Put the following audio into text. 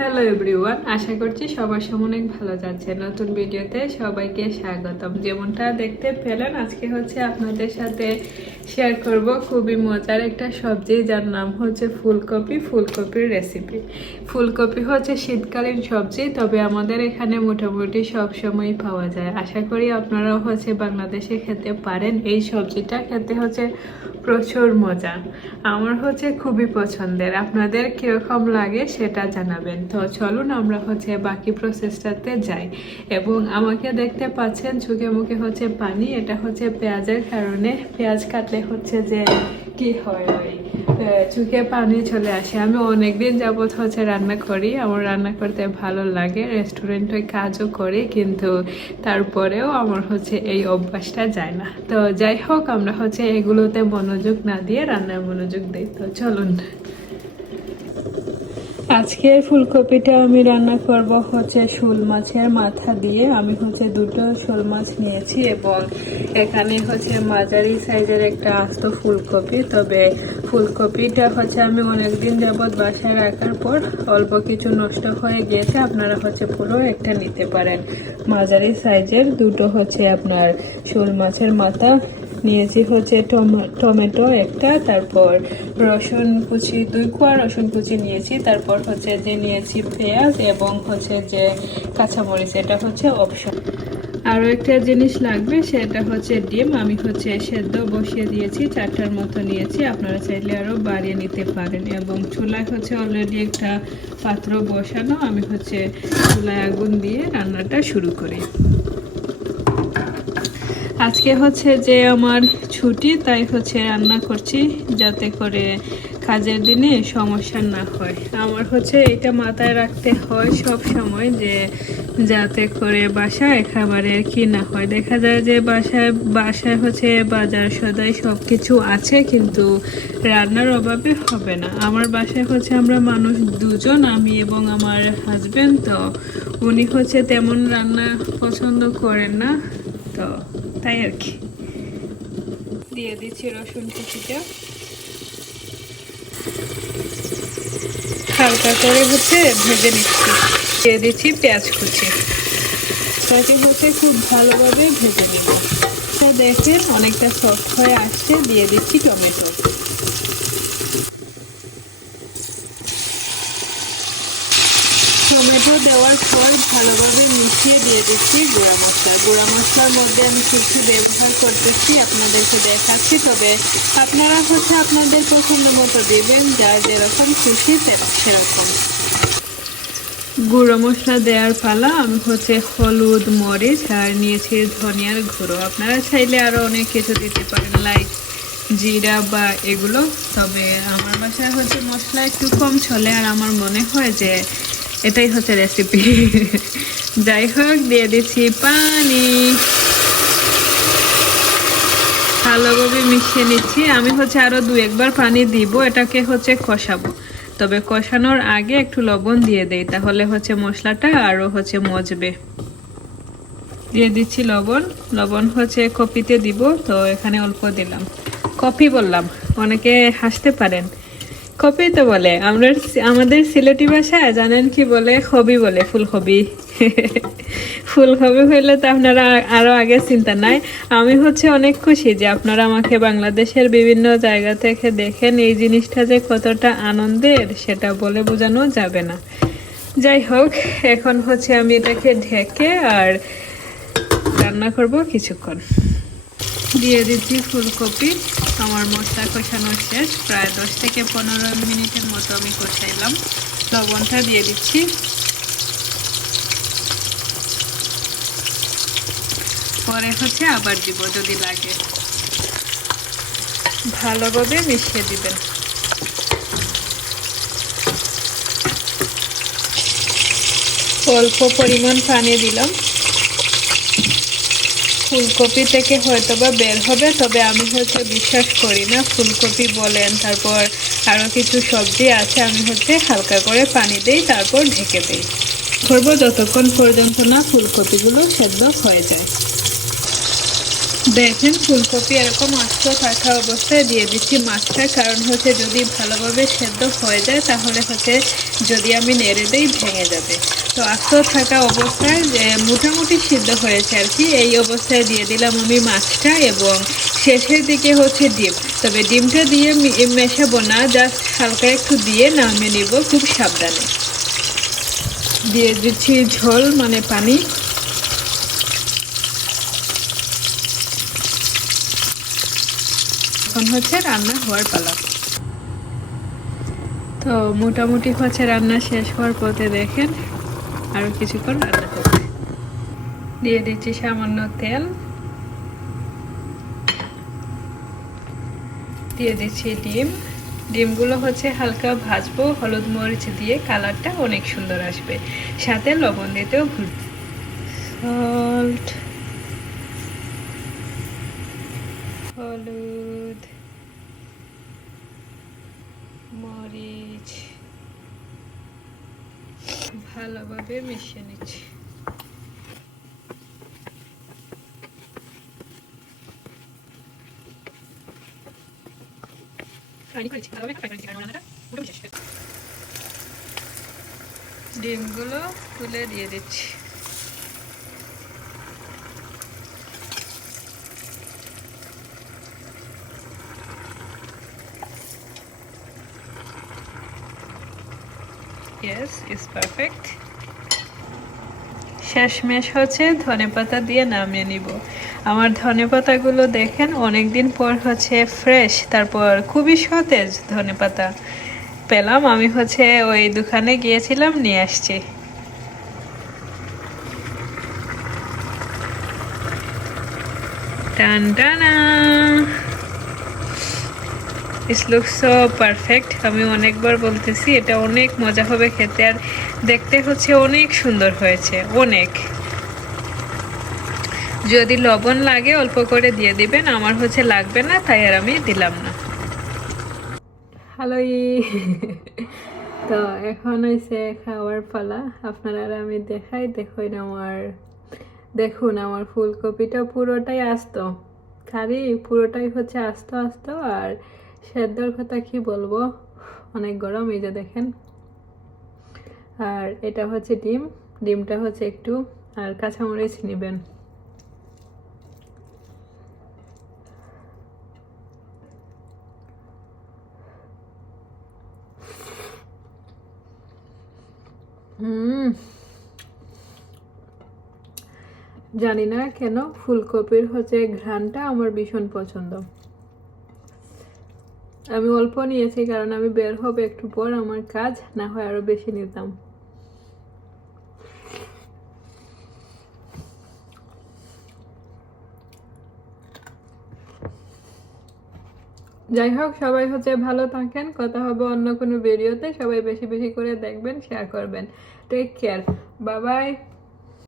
Hello everyone, আশা করছি সবার অনেক ভালো যাচ্ছে। নতুন ভিডিওতে সবাইকে স্বাগতম। যেমনটা দেখতে পেলেন, আজকে হচ্ছে আপনাদের সাথে শেয়ার করব খুবই মজার একটা সবজি, যার নাম হচ্ছে ফুলকপি। ফুলকপির রেসিপি। ফুলকপি হচ্ছে শীতকালীন সবজি, তবে আমাদের এখানে মোটামুটি সব সময় পাওয়া যায়। আশা করি আপনারাও হচ্ছে বাংলাদেশে খেতে পারেন। এই সবজিটা খেতে হচ্ছে প্রচুর মজা। আমার হচ্ছে খুবই পছন্দের। আপনাদের কিরকম লাগে সেটা জানাবেন। তো চলুন আমরা হচ্ছে বাকি প্রসেসটাতে যাই। এবং আমাকে দেখতে পাচ্ছেন চোখে মুখে হচ্ছে পানি, এটা হচ্ছে পেঁয়াজের কারণে। পেঁয়াজ কাটলে হচ্ছে যে কি হয়, ওই চোখে পানি চলে আসে। আমি অনেকদিন যাবত হচ্ছে রান্না করি, আমার রান্না করতে ভালো লাগে, রেস্টুরেন্টে কাজও করি, কিন্তু তারপরেও আমার হচ্ছে এই অভ্যাসটা যায় না। তো যাই হোক, আমরা হচ্ছে এগুলোতে মনোযোগ না দিয়ে রান্নায় মনোযোগ দিই। তো চলুন। আজকে ফুলকপিটা আমি রান্না করব হচ্ছে শোল মাছের মাথা দিয়ে। আমি হচ্ছে দুটো শোল মাছ নিয়েছি এবং এখানে হচ্ছে মাঝারি সাইজের একটা আস্ত ফুলকপি। তবে ফুলকপিটা হচ্ছে আমি অনেকদিন যাবৎ বাসায় রাখার পর অল্প কিছু নষ্ট হয়ে গিয়েছে। আপনারা হচ্ছে পুরো একটা নিতে পারেন। মাঝারি সাইজের দুটো হচ্ছে আপনার শোল মাছের মাথা নিয়েছি। হচ্ছে টমেটো একটা, তারপর রসুন কুচি 2 কোয়া রসুন কুচি নিয়েছি, তারপর হচ্ছে যে নিয়েছি পেঁয়াজ এবং হচ্ছে যে কাঁচামরিচ, এটা হচ্ছে অপশন। আরও একটা জিনিস লাগবে, সেটা হচ্ছে ডিম। আমি হচ্ছে সেদ্ধ বসিয়ে দিয়েছি, 4টার মতো নিয়েছি। আপনারা চাইলে আরও বাড়িয়ে নিতে পারেন। এবং চুলায় হচ্ছে অলরেডি একটা পাত্র বসানো, আমি হচ্ছে চুলায় আগুন দিয়ে রান্নাটা শুরু করি। আজকে হচ্ছে যে আমার ছুটি, তাই হচ্ছে রান্না করছি যাতে করে কাজের দিনে সমস্যা না হয়। আমার হচ্ছে এটা মাথায় রাখতে হয় সব সময়, যে যাতে করে বাসায় খাবারের কি না হয়। দেখা যায় যে বাসায় হচ্ছে বাজার সদাই সব কিছু আছে, কিন্তু রান্নার অভাবে হবে না। আমার বাসায় হচ্ছে আমরা মানুষ 2জন, আমি এবং আমার হাজবেন্ড। তো উনি হচ্ছে তেমন রান্না পছন্দ করেন না, তো তাই আর কি। দিয়ে দিচ্ছি রসুন কুচিটা, হালকা করে হচ্ছে ভেজে নিচ্ছি। দিয়ে দিচ্ছি পেঁয়াজ কুচি, তাকে হচ্ছে খুব ভালোভাবে ভেজে নিব। দেখেন অনেকটা সফট হয়ে আসছে। দিয়ে দিচ্ছি টমেটো। টমেটো দেওয়ার পর ভালোভাবে মিশিয়ে দিয়ে দিচ্ছি গুঁড়া মশলা। গুঁড়া মশলার মধ্যে আমি কিছু ব্যবহার করতেছি, আপনাদেরকে দেখাচ্ছি। তবে আপনারা হচ্ছে আপনাদের পছন্দ মতো দেবেন, যার যেরকম খুশি সেরকম। গুঁড়ো মশলা দেওয়ার পালা। আমি হচ্ছে হলুদ, মরিচ আর নিয়েছি ধনিয়ার গুঁড়ো। আপনারা চাইলে আরও অনেক কিছু দিতে পারেন, লাইক জিরা বা এগুলো। তবে আমার বাসায় হচ্ছে মশলা একটু কম চলে, আর আমার মনে হয় যে এটাই হচ্ছে রেসিপি। যাই হোক, দিয়ে দিচ্ছি পানি, ভালোভাবে মিশিয়ে নিচ্ছি। আমি হচ্ছে আরো 2-1 বার পানি দিব, এটাকে হচ্ছে কষাবো। তবে কষানোর আগে একটু লবণ দিয়ে দেই, তাহলে হচ্ছে মশলাটা আরো হচ্ছে মজবে। দিয়ে দিচ্ছি লবণ। লবণ হচ্ছে কপিতে দিব, তো এখানে অল্প দিলাম। কপি বললাম, অনেকে হাসতে পারেন। কপি তো বলে, আমাদের সিলেটি ভাষায় জানেন কি বলে? হবি বলে, ফুলকপি। ফুলকপি হইলে তো আপনারা আরো আগে চিন্তা নাই। আমি হচ্ছে অনেক খুশি যে আপনারা আমাকে বাংলাদেশের বিভিন্ন জায়গা থেকে দেখেন। এই জিনিসটা যে কতটা আনন্দের সেটা বলে বোঝানো যাবে না। যাই হোক, এখন হচ্ছে আমি এটাকে ঢেকে আর রান্না করব কিছুক্ষণ। দিয়ে দিচ্ছি ফুলকপি। আমার মশলা কষানো শেষ, প্রায় 10 থেকে 15 মিনিটের মতো আমি কষাইলাম। লবণটা দিয়ে দিচ্ছি। পরে হচ্ছে আবার দিব যদি লাগে। ভালোভাবে মিশিয়ে দিবেন। অল্প পরিমাণ পানি দিলাম। ফুলকপি থেকে হয়তো বা বের হবে, তবে আমি হচ্ছে বিশ্বাস করি না। ফুলকপি বলেন, তারপর আরও কিছু সবজি আছে, আমি হচ্ছে হালকা করে পানি দিই, তারপর ঢেকে দিই। করবো যতক্ষণ পর্যন্ত না ফুলকপিগুলো সেদ্ধ হয়ে যায়। দেখেন ফুলকপি এরকম আস্ত থাকা অবস্থায় দিয়ে দিচ্ছি মাছটা, কারণ হচ্ছে যদি ভালোভাবে সেদ্ধ হয়ে যায় তাহলে হচ্ছে যদি আমি নেড়ে দিই ভেঙে যাবে। তো আস্ত থাকা অবস্থায় মোটামুটি সিদ্ধ হয়েছে আর কি, এই অবস্থায় দিয়ে দিলাম আমি মাছটা এবং শেষের দিকে হচ্ছে ডিম। তবে ডিমটা দিয়ে মেশাবো না, জাস্ট হালকা একটু দিয়ে নামিয়ে নিব খুব সাবধানে। দিয়ে দিচ্ছি ঝোল মানে পানি। এখন হচ্ছে রান্না হওয়ার পালা। তো মোটামুটি হচ্ছে রান্না শেষ হওয়ার পথে, দেখেন আরো কিছুক্ষণ রান্না করবে। দিয়ে দিচ্ছি সামান্য তেল, দিয়ে দিচ্ছি ডিম। ডিমগুলো হচ্ছে হালকা ভাজবো হলুদ মরিচ দিয়ে, কালারটা অনেক সুন্দর আসবে। সাথে লবণ দিতেও ভুল, সল্ট, হলুদ মরিচ ভালোভাবে মিশিয়ে নিচ্ছি। ডিমগুলো তুলে দিয়ে দিচ্ছি। Yes, it's perfect. শেষমেশ হচ্ছে ধনেপাতা দিয়ে নামিয়ে নিব। আমার ধনেপাতাগুলো দেখেন অনেকদিন পর হচ্ছে ফ্রেশ, তারপর খুবই সতেজ ধনেপাতা পেলাম। আমি হচ্ছে ওই দোকানে গিয়েছিলাম, নিয়ে আসছি। টান টানা, ইটস লুক সো পারফেক্ট। আমি অনেকবার বলতেছি এটা অনেক মজা হবে খেতে, আর দেখতে হচ্ছে অনেক সুন্দর হয়েছে অনেক। যদি লবণ লাগে অল্প করে দিয়ে দিবেন, আমার হচ্ছে লাগবে না তাই আর আমি দিলাম না। হ্যালো তো এখন হয়েছে খাওয়ার পালা। আপনারা আর আমি দেখাই, দেখুন আমার ফুলকপিটা পুরোটাই আস্ত, খালি পুরোটাই হচ্ছে আস্ত আস্ত। আর সেদ্ধর কথা কি বলবো, অনেক গরম, এই যে দেখেন। আর এটা হচ্ছে ডিম, ডিমটা হচ্ছে একটু, আর কাঁচামরিচ নেবেন। জানি না কেন ফুলকপির হচ্ছে ঘ্রাণটা আমার ভীষণ পছন্দ। আমি অল্প নিয়েছি কারণ আমি বের হবে একটু পর, আমার কাজ, না হয় আরো বেশি নিতাম। যাই হোক, সবাই হচ্ছে ভালো থাকেন, কথা হবে অন্য কোনো ভিডিওতে। সবাই বেশি বেশি করে দেখবেন, শেয়ার করবেন। Take care, bye by.